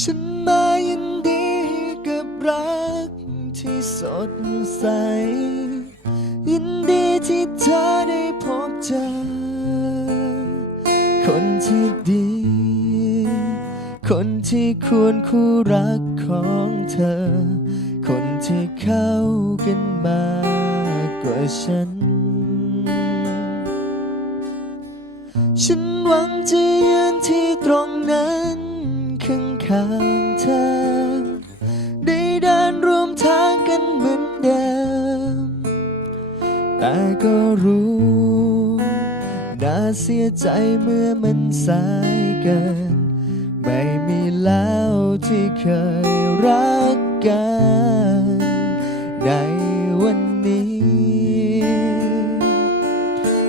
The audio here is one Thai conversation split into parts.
ฉันมายินดีกับรักที่สดใส ยินดีที่เธอได้พบเจอคนที่ดี คนที่ควรคู่รักของเธอ คนที่เข้ากันมากกว่าฉัน ฉันหวังจะยืนที่ตรงนั้นข้างข้างเธอ ได้เดินร่วมทางกันเหมือนเดิม แต่ก็รู้น่าเสียใจเมื่อมันสายเกิน ไม่มีแล้วที่เคยรักกัน ในวันนี้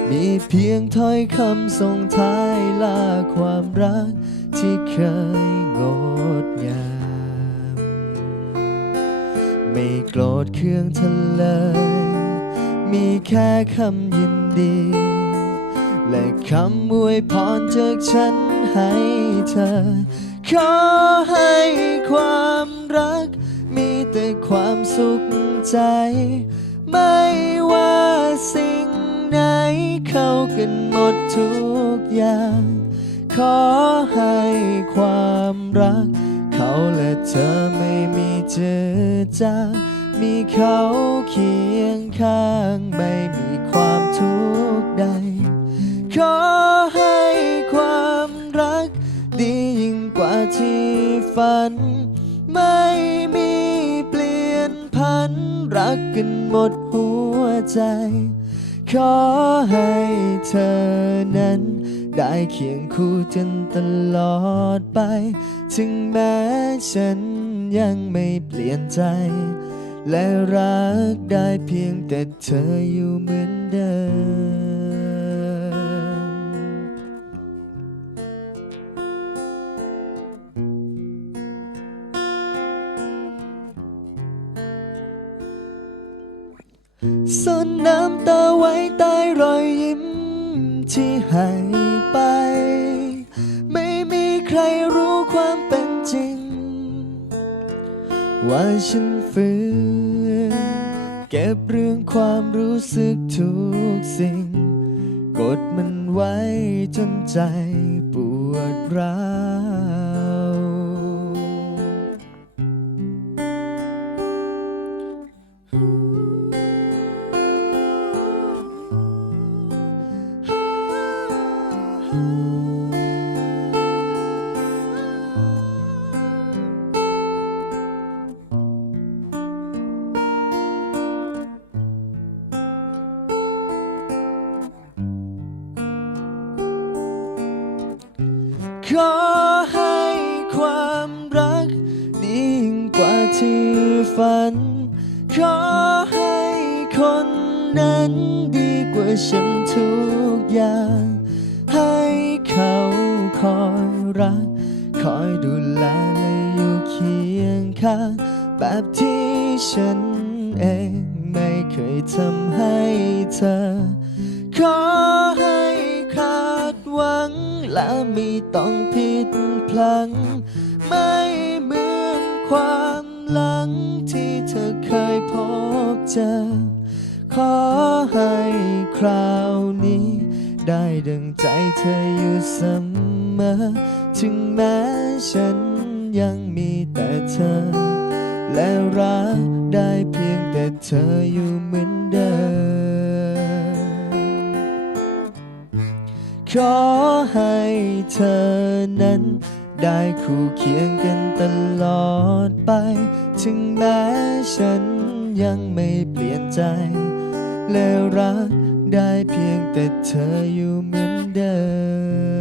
มีเพียงถ้อยคำส่งท้ายลาความรักที่เคยงดงาม ไม่โกรธเคืองเธอเลย มีแค่คำยินดี และคำอวยพรจากฉัน ให้เธอ ขอให้ความรัก มีแต่ความสุขใจ ไม่ว่าสิ่งไหนเข้ากันหมดทุกอย่าง ขอให้ความรัก เขาและเธอไม่มีเจือจางมีเขาเคียงข้างไม่มี ที่ฝัน ไม่มีเปลี่ยนพัน รักกันหมดหัวใจ ขอให้เธอนั้น ได้เคียงคู่จนตลอดไป ถึงแม้ฉันยังไม่เปลี่ยนใจ และรักได้เพียงแต่เธออยู่เหมือนเดิม ซ่อนน้ำตาไว้ใต้รอยยิ้มที่หายไป ไม่มีใครรู้ความเป็นจริง ว่าฉันฝืนเก็บเรื่องความรู้สึกทุกสิ่ง กดมันไว้จนใจปวดร้าว ขอให้ความรักดียิ่งกว่าที่ฝัน ขอให้คนนั้นดีกว่าฉันทุกอย่าง เขาคอยรัก คอยดูแลและอยู่เคียงข้าง แบบที่ฉันเองไม่เคยทำให้เธอ ขอให้ขาดหวัง และไม่ต้องผิดพลัง ไม่เหมือนความหลังที่เธอเคยพบเจอ ขอให้คราวนี้ ได้ดังใจเธออยู่เสมอ ถึงแม้ฉันยังมีแต่เธอ และรักได้เพียงแต่เธออยู่เหมือนเดิม ขอให้เธอนั้นได้คู่เคียงกันตลอดไป ถึงแม้ฉันยังไม่เปลี่ยนใจ และรัก ได้เพียงแต่เธออยู่เหมือนเดิม